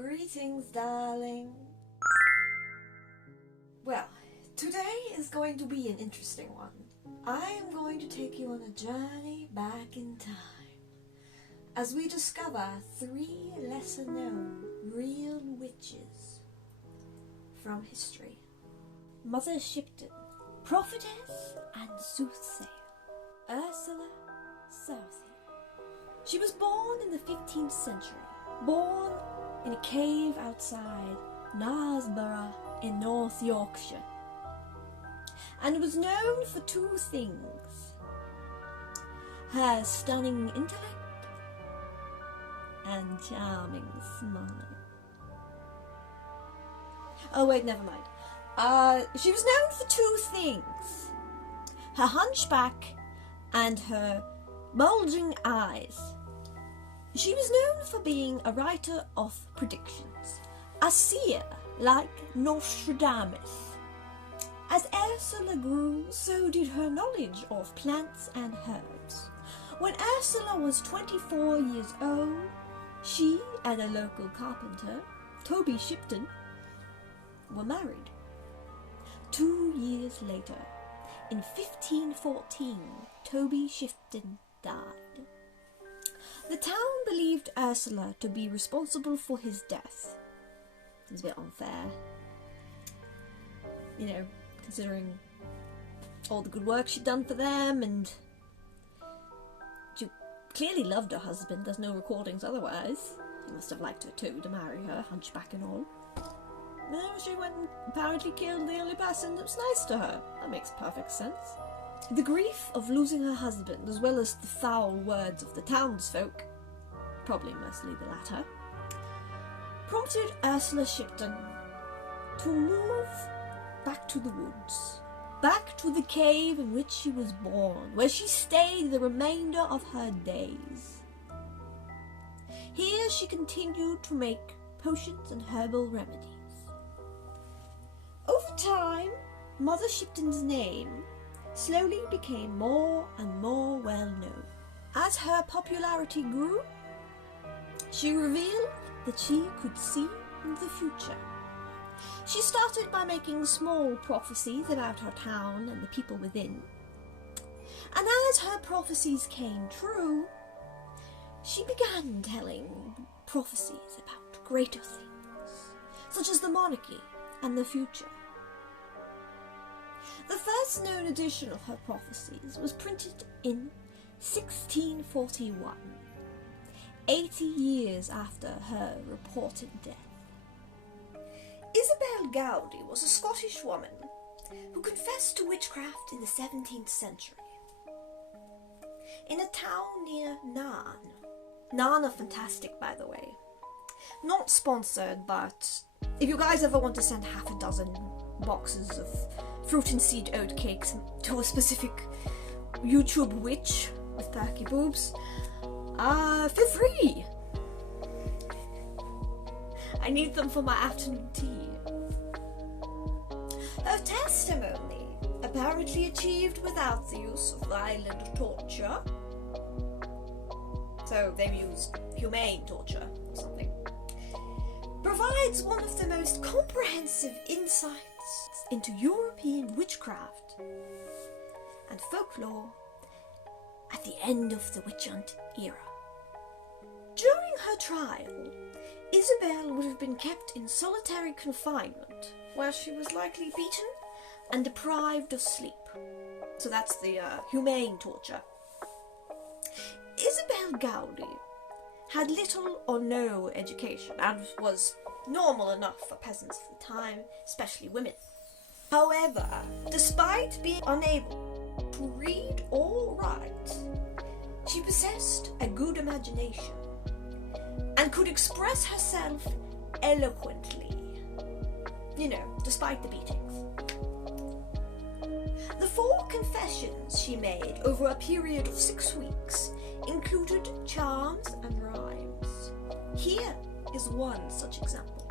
Greetings, darling. Well, today is going to be an interesting one. I am going to take you on a journey back in time as we discover 3 lesser-known real witches from history. Mother Shipton, prophetess and soothsayer, Ursula Southey. She was born in the 15th century, born in a cave outside Knaresborough in North Yorkshire, and was known for 2 things: her stunning intellect and charming smile. Oh wait, never mind. She was known for 2 things: her hunchback and her bulging eyes. She was known for being a writer of predictions, a seer like Nostradamus. As Ursula grew, so did her knowledge of plants and herbs. When Ursula was 24 years old, she and a local carpenter, Toby Shipton, were married. 2 years later, in 1514, Toby Shipton died. The town believed Ursula to be responsible for his death. It's a bit unfair, considering all the good work she'd done for them, and she clearly loved her husband. There's no recordings otherwise. He must have liked her too, to marry her, hunchback and all. No, she went and apparently killed the only person that was nice to her. That makes perfect sense. The grief of losing her husband, as well as the foul words of the townsfolk, probably mostly the latter, prompted Ursula Shipton to move back to the woods, back to the cave in which she was born, where she stayed the remainder of her days. Here she continued to make potions and herbal remedies. Over time, Mother Shipton's name slowly became more and more well known. As her popularity grew, she revealed that she could see the future. She started by making small prophecies about her town and the people within. And as her prophecies came true, she began telling prophecies about greater things, such as the monarchy and the future. The first known edition of her prophecies was printed in 1641, 80 years after her reported death. Isabel Gowdy was a Scottish woman who confessed to witchcraft in the 17th century. In a town near Nairn. Nairn are fantastic, by the way. Not sponsored, but if you guys ever want to send half a dozen boxes of fruit and seed oatcakes to a specific YouTube witch with perky boobs, feel free. I need them for my afternoon tea. Her testimony, apparently achieved without the use of violent torture, so they've used humane torture or something, provides one of the most comprehensive insights into European witchcraft and folklore at the end of the witch hunt era. During her trial, Isabel would have been kept in solitary confinement, where she was likely beaten and deprived of sleep. So that's the humane torture. Isabel Gowdy had little or no education and was normal enough for peasants of the time, especially women. However, despite being unable to read or write, she possessed a good imagination and could express herself eloquently, despite the beatings. The 4 confessions she made over a period of 6 weeks included charms and rhymes. Here is one such example.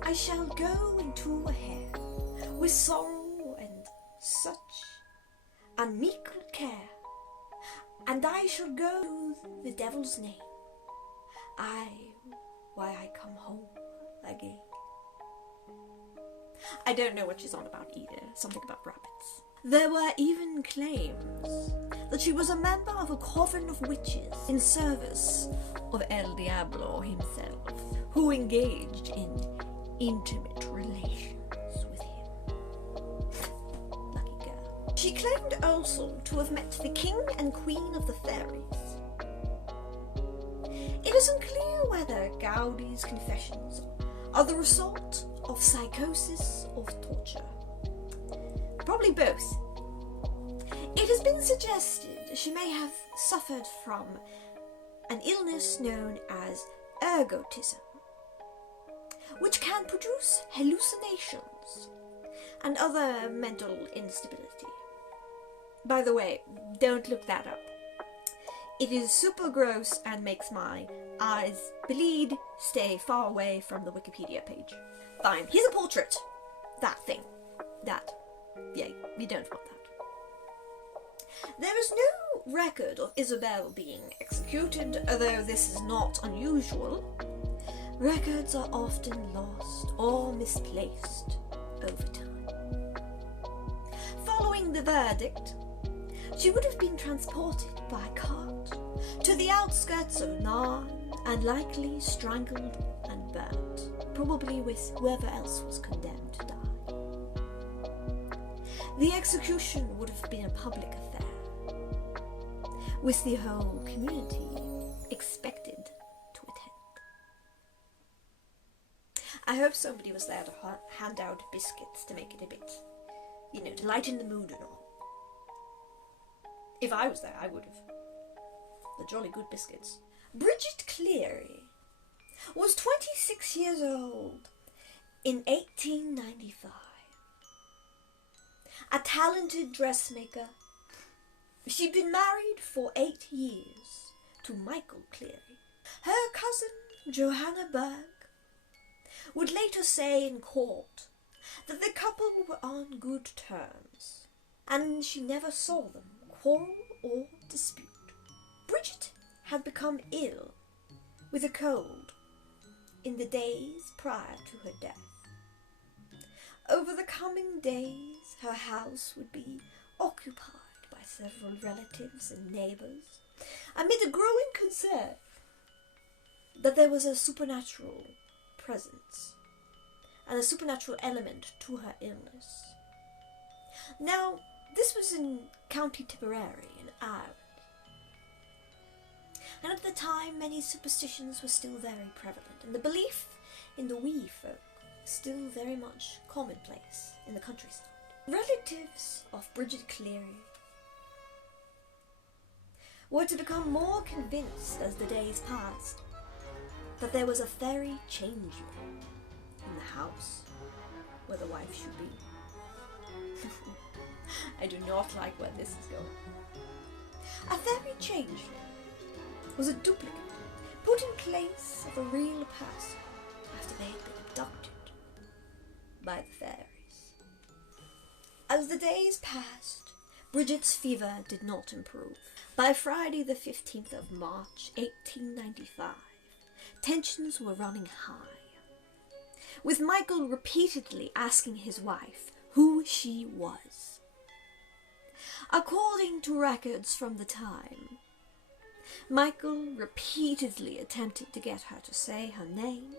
I shall go into a hair with sorrow and such unmeekle care, and I shall go the devil's name. I why I come home again. I don't know what she's on about either. Something about rabbits. There were even claims that she was a member of a coven of witches in service of El Diablo himself, who engaged in intimate relations with him. Lucky girl. She claimed also to have met the king and queen of the fairies. It is unclear whether Gaudi's confessions are the result of psychosis or torture. Probably both. It has been suggested she may have suffered from an illness known as ergotism, which can produce hallucinations and other mental instability. By the way, don't look that up. It is super gross and makes my eyes bleed. Stay far away from the Wikipedia page. Fine, here's a portrait. That thing. That. Yeah, we don't want that. There is no record of Isabel being executed, although this is not unusual. Records are often lost or misplaced over time. Following the verdict, she would have been transported by cart to the outskirts of Narn and likely strangled and burnt, probably with whoever else was condemned to die. The execution would have been a public affair, with the whole community expected to attend. I hope somebody was there to hand out biscuits to make it a bit, to lighten the mood and all. If I was there, I would have. The jolly good biscuits. Bridget Cleary was 26 years old in 1895. A talented dressmaker, she'd been married for 8 years to Michael Cleary. Her cousin, Johanna Berg, would later say in court that the couple were on good terms, and she never saw them quarrel or dispute. Bridget had become ill with a cold in the days prior to her death. Over the coming days, her house would be occupied by several relatives and neighbours, amid a growing concern that there was a supernatural presence and a supernatural element to her illness. Now, this was in County Tipperary in Ireland, and at the time many superstitions were still very prevalent, and the belief in the wee folk still very much commonplace in the countryside. Relatives of Bridget Cleary were to become more convinced as the days passed that there was a fairy changeling in the house where the wife should be. I do not like where this is going. A fairy changeling was a duplicate put in place of a real person after they had been abducted by the fairies. As the days passed, Bridget's fever did not improve. By Friday the 15th of March, 1895, tensions were running high, with Michael repeatedly asking his wife who she was. According to records from the time, Michael repeatedly attempted to get her to say her name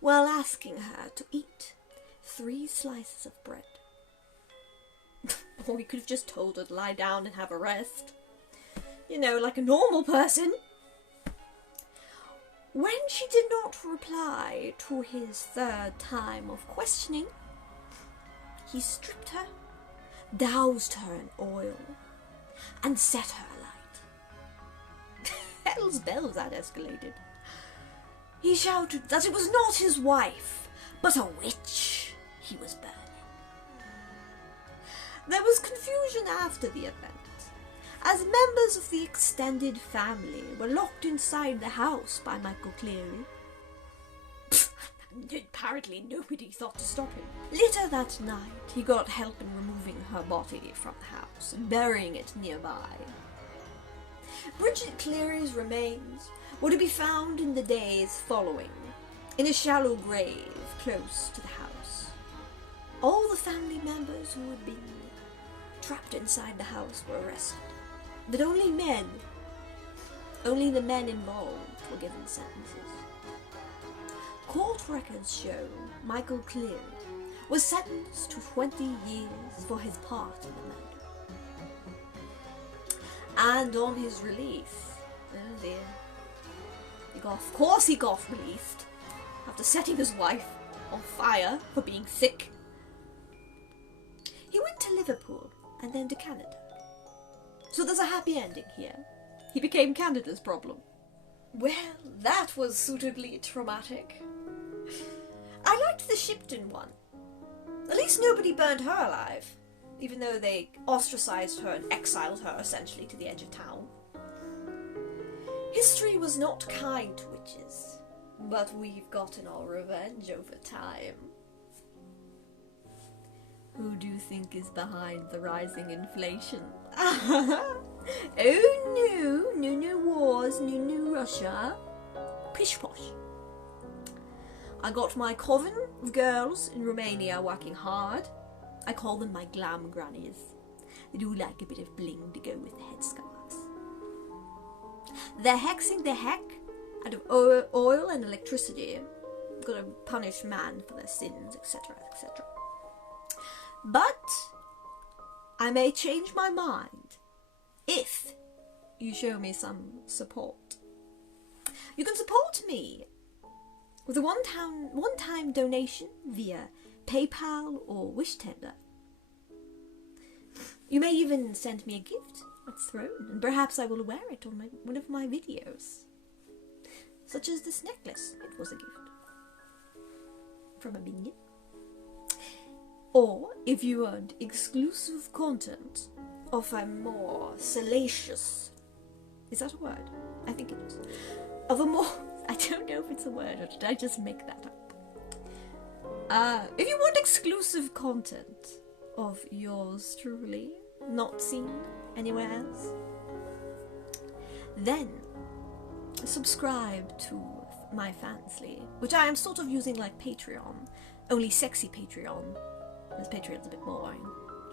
while asking her to eat 3 slices of bread. Or he could have just told her to lie down and have a rest. Like a normal person. When she did not reply to his 3rd time of questioning, he stripped her, doused her in oil, and set her alight. Hell's bells, that escalated. He shouted that it was not his wife, but a witch he was burning. There was confusion after the event, as members of the extended family were locked inside the house by Michael Cleary. Apparently nobody thought to stop him. Later that night, he got help in removing her body from the house and burying it nearby. Bridget Cleary's remains were to be found in the days following in a shallow grave close to the house. All the family members who had been trapped inside the house were arrested, but only the men involved were given sentences. Court records show Michael Cleary was sentenced to 20 years for his part in the murder. And on his release, oh dear, of course he got released after setting his wife on fire for being sick. He went to Liverpool and then to Canada. So there's a happy ending here. He became Canada's problem. Well, that was suitably traumatic. I liked the Shipton one. At least nobody burned her alive, even though they ostracized her and exiled her essentially to the edge of town. History was not kind to witches, but we've gotten our revenge over time. Who do you think is behind the rising inflation? Oh no wars, no Russia. Pish posh. I got my coven of girls in Romania working hard. I call them my glam grannies. They do like a bit of bling to go with the headscarves. They're hexing the heck out of oil and electricity. Gotta punish man for their sins, etc., etc. But I may change my mind if you show me some support. You can support me with a one-time donation via PayPal or Wish Tender. You may even send me a gift that's thrown, and perhaps I will wear it on one of my videos. Such as this necklace. It was a gift from a minion. Or, if you want exclusive content of a more salacious... Is that a word? I think it is. Of a more... I don't know if it's a word, or did I just make that up? If you want exclusive content of yours truly, not seen anywhere else, then subscribe to my Fansly, which I am sort of using like Patreon, only sexy Patreon, because Patreon's a bit boring.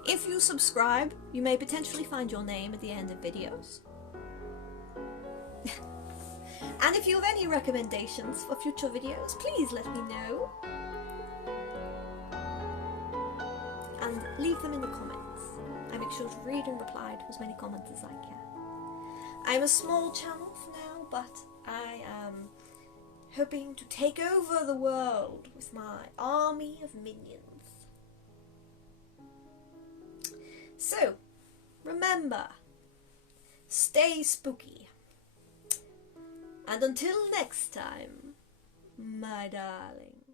If you subscribe, you may potentially find your name at the end of videos. And if you have any recommendations for future videos, please let me know. And leave them in the comments. I make sure to read and reply to as many comments as I can. I'm a small channel for now, but I am hoping to take over the world with my army of minions. So, remember, stay spooky. And until next time, my darling.